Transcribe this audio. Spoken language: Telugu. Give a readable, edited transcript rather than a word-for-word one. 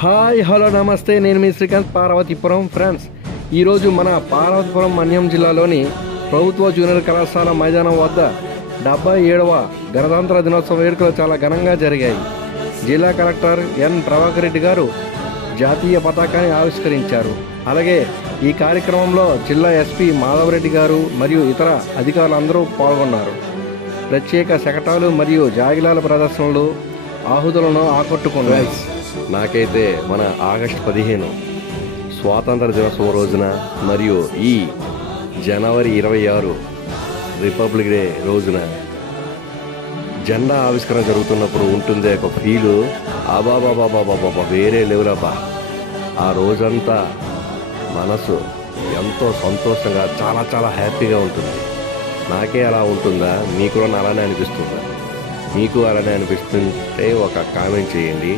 హాయ్ హలో నమస్తే, నేను మీ శ్రీకాంత్, పార్వతీపురం. ఫ్రెండ్స్, ఈరోజు మన పార్వతీపురం మన్యం జిల్లాలోని ప్రభుత్వ జూనియర్ కళాశాల మైదానం వద్ద 77వ గణతంత్ర దినోత్సవ వేడుకలు చాలా ఘనంగా జరిగాయి. జిల్లా కలెక్టర్ ఎన్ ప్రభాకర్ రెడ్డి గారు జాతీయ పతాకాన్ని ఆవిష్కరించారు. అలాగే ఈ కార్యక్రమంలో జిల్లా ఎస్పీ మాధవరెడ్డి గారు మరియు ఇతర అధికారులందరూ పాల్గొన్నారు. ప్రత్యేక శకటాలు మరియు జాగిలాల ప్రదర్శనలు ఆహుతులను ఆకట్టుకున్నాయి. నాకైతే మన ఆగస్టు 15 స్వాతంత్ర దినోత్సవం రోజున మరియు ఈ జనవరి 26 రిపబ్లిక్ డే రోజున జెండా ఆవిష్కరణ జరుగుతున్నప్పుడు ఉంటుంది ఒక ఫీలు. అబాబాబాబాబాబా, వేరే లెవెల్ అబ్బా. ఆ రోజంతా మనసు ఎంతో సంతోషంగా చాలా చాలా హ్యాపీగా ఉంటుంది. నాకే అలా ఉంటుందా? మీకు అలానే అనిపిస్తుందా? మీకు అలానే అనిపిస్తుంటే ఒక కామెంట్ చేయండి.